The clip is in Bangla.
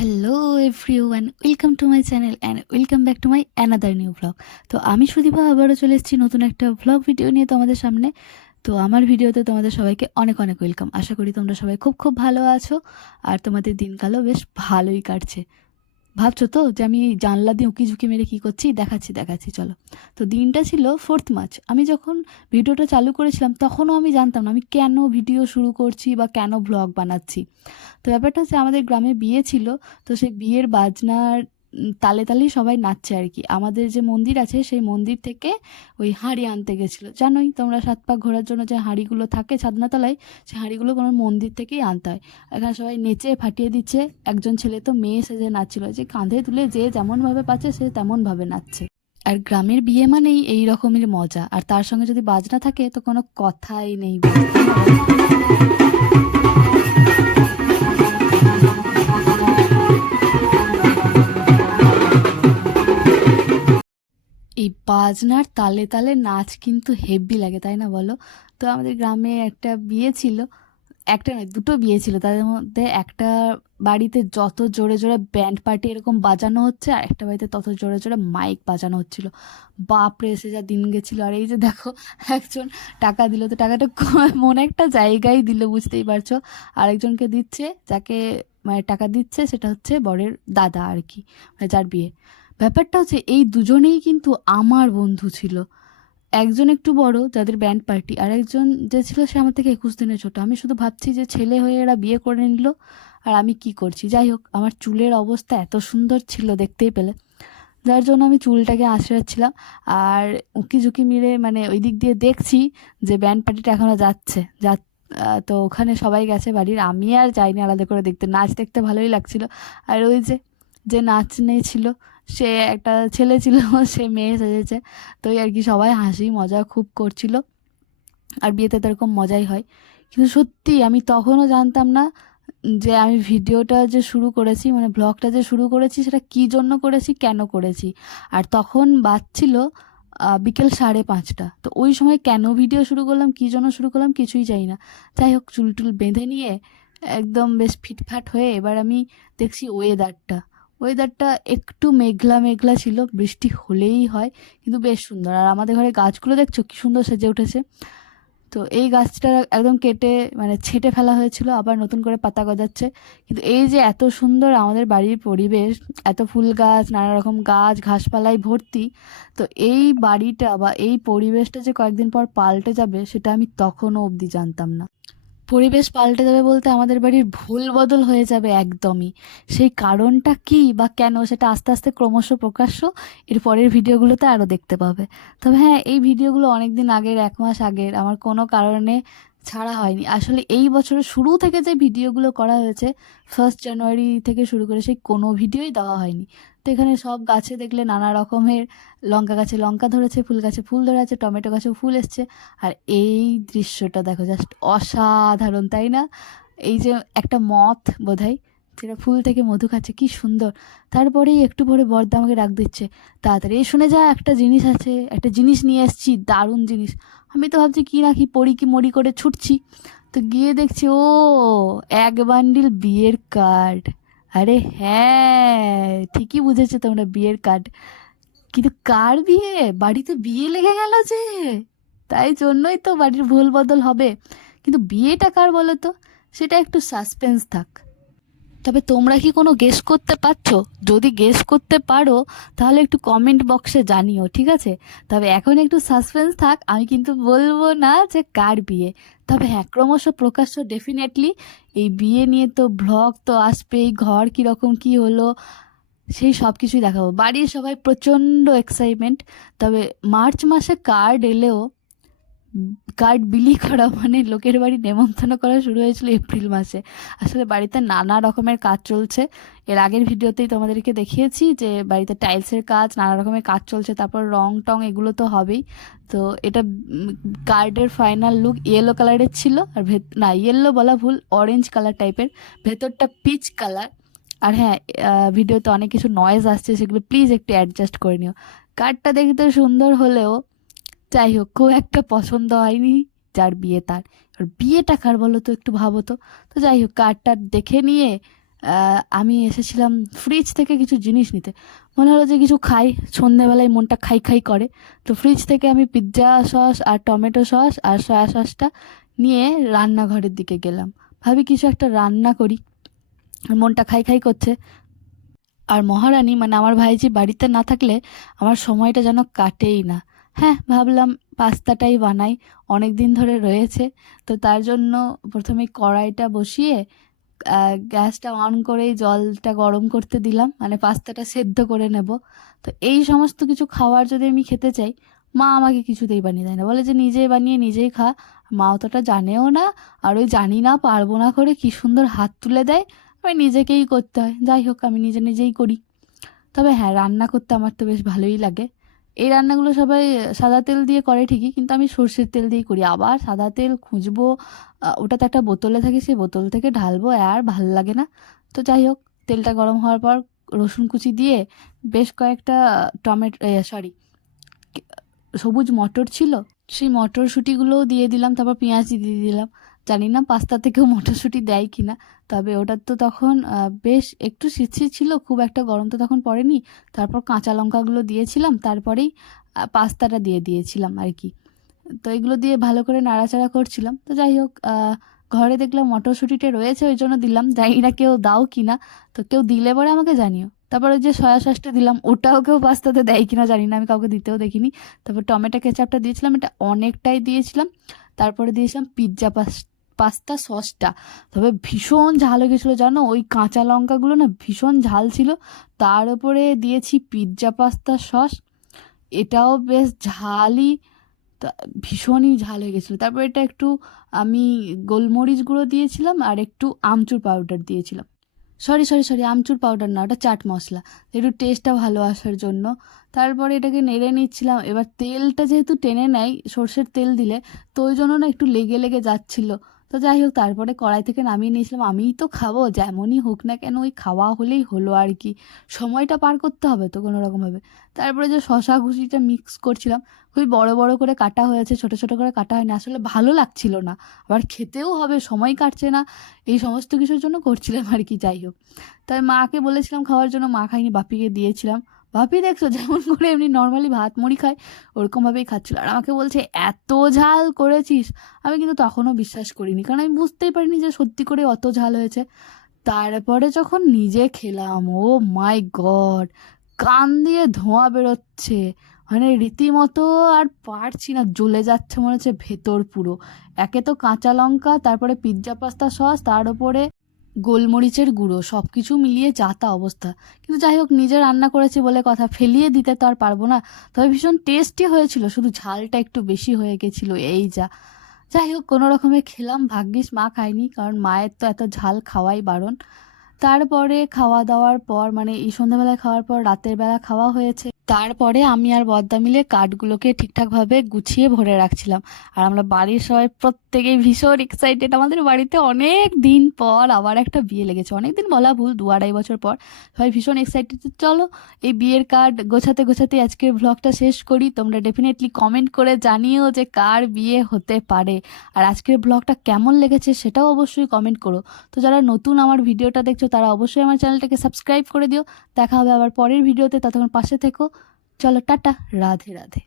Hello everyone, welcome to my channel and welcome back to my another new blog. তো আমি সুদীপা আবারও চলে এসেছি নতুন একটা ব্লগ ভিডিও নিয়ে তোমাদের সামনে। তো আমার ভিডিওতে তোমাদের সবাইকে অনেক অনেক ওয়েলকাম। আশা করি তোমরা সবাই খুব খুব ভালো আছো আর তোমাদের দিনকালও বেশ ভালোই কাটছে। ভাবছো তো যে আমি এই জানলা দিয়ে উঁকি ঝুঁকি মেরে কী করছি, দেখাচ্ছি দেখাচ্ছি চলো। তো দিনটা ছিল 4th মার্চ। আমি যখন ভিডিওটা চালু করেছিলাম তখনও আমি জানতাম না আমি কেন ভিডিও শুরু করছি বা কেন ব্লগ বানাচ্ছি। তো ব্যাপারটা হচ্ছে আমাদের গ্রামে বিয়ে ছিল। তো সেই বিয়ের বাজনার তালে তালেই সবাই নাচছে আর কি। আমাদের যে মন্দির আছে সেই মন্দির থেকে ওই হাঁড়ি আনতে গেছিলো। জানোই তোমরা 7 পাক ঘোরার জন্য যে হাঁড়িগুলো থাকে ছাদনাতলায়, সেই হাঁড়িগুলো কোনো মন্দির থেকেই আনতে হয়। এখানে সবাই নেচে ফাটিয়ে দিচ্ছে। একজন ছেলে তো মেয়ে সেজে নাচছিল, যে কাঁধে তুলে যে যেমনভাবে পাচ্ছে সে তেমনভাবে নাচছে। আর গ্রামের বিয়ে মানেই এই রকমের মজা, আর তার সঙ্গে যদি বাজনা থাকে তো কোনো কথাই নেই, তাই না বলো? এই বাজনার তালে তালে নাচ কিন্তু হেভি লাগে, তাই না বলো? তো আমাদের গ্রামে একটা বিয়ে ছিল, একটা নয় দুটো বিয়ে ছিল। তাদের মধ্যে একটা বাড়িতে যত জোরে জোরে ব্যান্ড পার্টি এরকম বাজানো হচ্ছে, আর একটা বাড়িতে তত জোরে জোরে মাইক বাজানো হচ্ছিল। বাপরে, এসে যা দিন গেছিলো। আর এই যে দেখো, একজন টাকা দিল, তো টাকাটা মন একটা জায়গায় দিল, বুঝতেই পারছো। আরেকজনকে দিচ্ছে, যাকে মানে টাকা দিচ্ছে সেটা হচ্ছে বরের দাদা আর কি, মানে যার বিয়ে। ব্যাপারটা হচ্ছে এই দুজনেই কিন্তু আমার বন্ধু ছিল। একজন একটু বড়, যাদের ব্যান্ড পার্টি, আর একজন যে ছিল সে আমার থেকে 21 দিনের ছোট। আমি শুধু ভাবছি যে ছেলে হয়ে এরা বিয়ে করে নিল আর আমি কি করছি। যাই হোক, আমার চুলের অবস্থা এত সুন্দর ছিল দেখতেই পেলে, যার জন্য আমি চুলটাকে আঁচড়াচ্ছিলাম। আর উঁকি ঝুঁকি মেরে মানে ওই দিক দিয়ে দেখছি যে ব্যান্ড পার্টিটা এখনও যাচ্ছে তো ওখানে সবাই গেছে বাড়ির, আমি আর যাইনি আলাদা করে দেখতে। নাচ দেখতে ভালোই লাগছিল। আর ওই যে যে নাচ ছিল, সে একটা ছেলে ছিল, সে মেয়ে সেজেছে। তো এই আর কি, সবাই হাসি মজা খুব করছিল। আর বিয়েতে তো এরকম মজাই হয়। কিন্তু সত্যি আমি তখনও জানতাম না যে আমি ভিডিওটা যে শুরু করেছি, মানে ব্লগটা যে শুরু করেছি, সেটা কী জন্য করেছি, কেন করেছি। আর তখন বাজছিল বিকেল 5:30। তো ওই সময় কেন ভিডিও শুরু করলাম, কী জন্য শুরু করলাম, কিছুই জানি না। যাই হোক, চুল টুল বেঁধে নিয়ে একদম বেশ ফিটফাট হয়ে এবার আমি দেখছি ওয়েদারটা একটু মেঘলা মেঘলা ছিল, বৃষ্টি হলেই হয়, কিন্তু বেশ সুন্দর। আর আমাদের ঘরে গাছগুলো দেখছো কী সুন্দর সেজে উঠেছে। তো এই গাছটা একদম কেটে মানে ছেঁটে ফেলা হয়েছিল, আবার নতুন করে পাতা গজাচ্ছে। কিন্তু এই যে এত সুন্দর আমাদের বাড়ির পরিবেশ, এত ফুল গাছ, নানা রকম গাছ, ঘাসপালায় ভর্তি। তো এই বাড়িটা বা এই পরিবেশটা যে কয়েকদিন পর পাল্টে যাবে সেটা আমি তখনও অবধি জানতাম না। পরিবেশ পাল্টে যাবে বলতে আমাদের বাড়ির ভুল বদল হয়ে যাবে একদমই। সেই কারণটা কি বা কেন, সেটা আস্তে আস্তে ক্রমশ প্রকাশ্য এর পরের ভিডিওগুলোতে আরও দেখতে পাবে। তবে হ্যাঁ, এই ভিডিওগুলো অনেক দিন আগের, 1 মাস আগের, আমার কোনো কারণে ছাড়া হয়নি। আসলে এই বছরের শুরু থেকে যে ভিডিওগুলো করা হয়েছে, 1 জানুয়ারি থেকে শুরু করে, সেই কোনো ভিডিওই দেওয়া হয়নি। তো এখানে সব গাছে দেখলে নানা রকমের, লঙ্কা গাছে লঙ্কা ধরেছে, ফুল গাছে ফুল ধরে আছে, টমেটো গাছেও ফুল এসছে। আর এই দৃশ্যটা দেখো, জাস্ট অসাধারণ, তাই না? এই যে একটা মথ বোধহয়, যেটা ফুল থেকে মধু খাচ্ছে, কি সুন্দর। তারপরেই একটু পরে বর্দা আমাকে ডাক দিচ্ছে, তাড়াতাড়ি এই শুনে যা, একটা জিনিস আছে, একটা জিনিস নিয়ে এসেছি, দারুণ জিনিস। আমি তো ভাবছি কি না কি পড়ি কি মরি করে ছুটছি। তো গিয়ে দেখছি ও এক বান্ডিল বিয়ের কার্ড। আরে হ্যাঁ, ঠিকই বুঝেছো তোমরা, বিয়ের কার্ড। কিন্তু কার বিয়ে, বাড়িতে বিয়ে লেগে গেল যে, তাই জন্যই তো বাড়ির ভুল বদল হবে। কিন্তু বিয়েটা কার বলো তো, সেটা একটু সাসপেন্স থাক। তবে তোমরা কি কোনো গেস করতে পারছো? যদি গেস করতে পারো তাহলে একটু কমেন্ট বক্সে জানিও, ঠিক আছে? তবে এখন একটু সাসপেন্স থাক, আমি কিন্তু বলবো না যে কার বিয়ে। তবে হ্যাঁ, ক্রমশ প্রকাশ্য ডেফিনেটলি এই বিয়ে নিয়ে তো ব্লগ তো আসবেই, ঘর কীরকম কী হলো সেই সব কিছুই দেখাবো। বাড়ির সবাই প্রচণ্ড এক্সাইটমেন্ট। তবে মার্চ মাসে কার্ড এলেও, কার্ড বিলি করা মানে লোকের বাড়ি নেমন্তন্ন করা শুরু হয়েছিল এপ্রিল মাসে। আসলে বাড়িতে নানা রকমের কাজ চলছে। এর আগের ভিডিওতেই তোমাদেরকে দেখিয়েছি যে বাড়িতে টাইলসের কাজ, নানা রকমের কাজ চলছে, তারপর রং টং এগুলো তো হবেই। তো এটা কার্ডের ফাইনাল লুক ইয়েলো কালারের ছিল, আর না, ইয়েলো বলা ভুল, অরেঞ্জ কালার টাইপের, ভেতরটা পিচ কালার। আর হ্যাঁ, ভিডিওতে অনেক কিছু নয়েজ আসছে, সেগুলো প্লিজ একটু অ্যাডজাস্ট করে নিও। কার্ডটা দেখতে সুন্দর হলেও যাই হোক, খুব একটা পছন্দ হয়নি যার বিয়ে তার। আর বিয়েটা কার বলো তো, একটু ভাবো তো। তো যাই হোক, কার্ডটা দেখে নিয়ে আমি এসেছিলাম ফ্রিজ থেকে কিছু জিনিস নিতে। মনে হলো যে কিছু খাই, সন্ধেবেলায় মনটা খাই খাই করে। তো ফ্রিজ থেকে আমি পিৎজা সস আর টমেটো সস আর সয়া সসটা নিয়ে রান্নাঘরের দিকে গেলাম। ভাবি কিছু একটা রান্না করি, আর মনটা খাই খাই করছে। আর মহারানী মানে আমার ভাইজি বাড়িতে না থাকলে আমার সময়টা যেন কাটেই না। হ্যাঁ, ভাবলাম পাস্তাটাই বানাই, অনেক দিন ধরে রয়েছে। তো তার জন্য প্রথমে কড়াইটা বসিয়ে গ্যাসটা অন করেই জলটা গরম করতে দিলাম, মানে পাস্তাটা সেদ্ধ করে নেব। তো এই সমস্ত কিছু খাবার যদি আমি খেতে চাই, মা আমাকে কিছুতেই বানিয়ে দেয় না, বলে যে নিজেই বানিয়ে নিজেই খা। মা অতটা জানেও না, আর ওই জানি না পারবো না করে কি সুন্দর হাত তুলে দেয়। আমি নিজেকেই করতে হয়, যাই হোক আমি নিজে নিজেই করি। তবে হ্যাঁ, রান্না করতে আমার তো বেশ ভালোই লাগে। এই রান্নাগুলো সবাই সাদা তেল দিয়ে করে ঠিকই, কিন্তু আমি সর্ষের তেল দিয়েই করি। আবার সাদা তেল খুঁজবো, ওটা তো একটা বোতলে থাকে, সেই বোতল থেকে ঢালবো, আর ভাল লাগে না। তো যাই হোক, তেলটা গরম হওয়ার পর রসুন কুচি দিয়ে বেশ কয়েকটা টমেটো, সরি, সবুজ মটর ছিল, সেই মটরশুঁটিগুলোও দিয়ে দিলাম, তারপর পেঁয়াজ দিয়ে দিলাম। জানি না পাস্তা থেকেও মটরশুঁটি দেয় কিনা, তবে ওটা তো তখন বেশ একটু শীত ছিল, খুব একটা গরম তো তখন পড়েনি। তারপর কাঁচা লঙ্কাগুলো দিয়েছিলাম, তারপরেই পাস্তাটা দিয়ে দিয়েছিলাম আর কি। তো এগুলো দিয়ে ভালো করে নাড়াচাড়া করছিলাম। তো যাই হোক, ঘরে দেখলাম মটরশুঁটিটা রয়েছে, ওই জন্য দিলাম। জানি না কেউ দাও কিনা, তো কেউ দিলে পরে আমাকে জানিও। তারপর ওই যে সয়া সসটা দিলাম, ওটাও কেউ পাস্তাতে দেয় কিনা জানি না, আমি কাউকে দিতেও দেখিনি। তারপর টমেটো কেচাপটা দিয়েছিলাম, এটা অনেকটাই দিয়েছিলাম। তারপরে দিয়েছিলাম পিৎজা পাস্তা সসটা। তবে ভীষণ ঝাল হয়ে গেছিলো জানো, ওই কাঁচা লঙ্কাগুলো না ভীষণ ঝাল ছিল। তার উপরে দিয়েছি পিৎজা পাস্তা সস, এটাও বেশ ঝালই। তা ভীষণই ঝাল হয়ে গেছিলো। তারপর এটা একটু আমি গোলমরিচ গুঁড়ো দিয়েছিলাম, আর একটু আমচুর পাউডার দিয়েছিলাম। সরি সরি সরি, আমচুর পাউডার না, ওটা চাট মশলা, একটু টেস্টটা ভালো আসার জন্য। তারপরে এটাকে নেড়ে নিচ্ছিলাম। এবার তেলটা যেহেতু টেনে নেয় সর্ষের তেল দিলে, তো ওই জন্য না একটু লেগে লেগে যাচ্ছিল। তো যাই হোক, তারপরে কড়াই থেকে নামিয়ে নিয়েছিলাম। আমিই তো খাবো, যেমনই হোক না কেন ওই খাওয়া হলেই হলো আর কি, সময়টা পার করতে হবে তো কোনো রকমভাবে। তারপরে যে শশা ঘুষিটা মিক্স করছিলাম, খুবই বড় বড় করে কাটা হয়েছে, ছোট ছোট করে কাটা হয়নি, আসলে ভালো লাগছিল না। আবার খেতেও হবে, সময় কাটছে না, এই সমস্ত কিছুর জন্য করছিলাম আর কি। যাই হোক, তাই মাকে বলেছিলাম খাওয়ার জন্য, মা খাইনি, বাপিকে দিয়েছিলাম। বাপি দেখছো যেমন করে এমনি নর্মালি ভাত মুড়ি খায় ওরকমভাবেই খাচ্ছিল, আর আমাকে বলছে এত ঝাল করেছিস। আমি কিন্তু তখনও বিশ্বাস করিনি, কারণ আমি বুঝতেই পারিনি যে সত্যি করে অত ঝাল হয়েছে। তারপরে যখন নিজে খেলাম, ও মাই গড, কান দিয়ে ধোঁয়া বেরোচ্ছে, মানে রীতিমতো আর পারছি না, জ্বলে যাচ্ছে মনে হচ্ছে ভেতর পুরো। একে তো কাঁচা লঙ্কা, তারপরে পিৎজা পাস্তা সস, তার উপরে গোলমরিচের গুঁড়ো, সব কিছু মিলিয়ে যা তা অবস্থা। কিন্তু যাই হোক, নিজে রান্না করেছি বলে কথা, ফেলিয়ে দিতে তো আর পারবো না। তবে ভীষণ টেস্টি হয়েছিল, শুধু ঝালটা একটু বেশি হয়ে গেছিলো, এই যা। যাই হোক, কোনো রকমে খেলাম, ভাগ্যিস মা খায়নি, কারণ মায়ের তো এত ঝাল খাওয়াই বারণ। তারপরে খাওয়া দাওয়ার পর, মানে এই সন্ধ্যাবেলায় খাওয়ার পর রাতের বেলা খাওয়া হয়েছে। তারপরে আমি আর বদ্দা মিলে কার্ডগুলোকে ঠিকঠাকভাবে গুছিয়ে ভরে রাখছিলাম। আর আমরা বাড়ির সবাই প্রত্যেকেই ভীষণ এক্সাইটেড, আমাদের বাড়িতে অনেক দিন পর আবার একটা বিয়ে লেগেছে। অনেক দিন বলা ভুল, 2-2.5 বছর পর সবাই ভীষণ এক্সাইটেড। চলো এই বিয়ের কার্ড গোছাতে গোছাতে আজকের ব্লগটা শেষ করি। তোমরা ডেফিনেটলি কমেন্ট করে জানিও যে কার বিয়ে হতে পারে, আর আজকের ব্লগটা কেমন লেগেছে সেটাও অবশ্যই কমেন্ট করো। তো যারা নতুন আমার ভিডিওটা দেখছো তারা অবশ্যই আমার চ্যানেলটাকে সাবস্ক্রাইব করে দিও। দেখা হবে আবার পরের ভিডিওতে, ততক্ষণ পাশে থেকো। চলো টাটা, রাধে রাধে।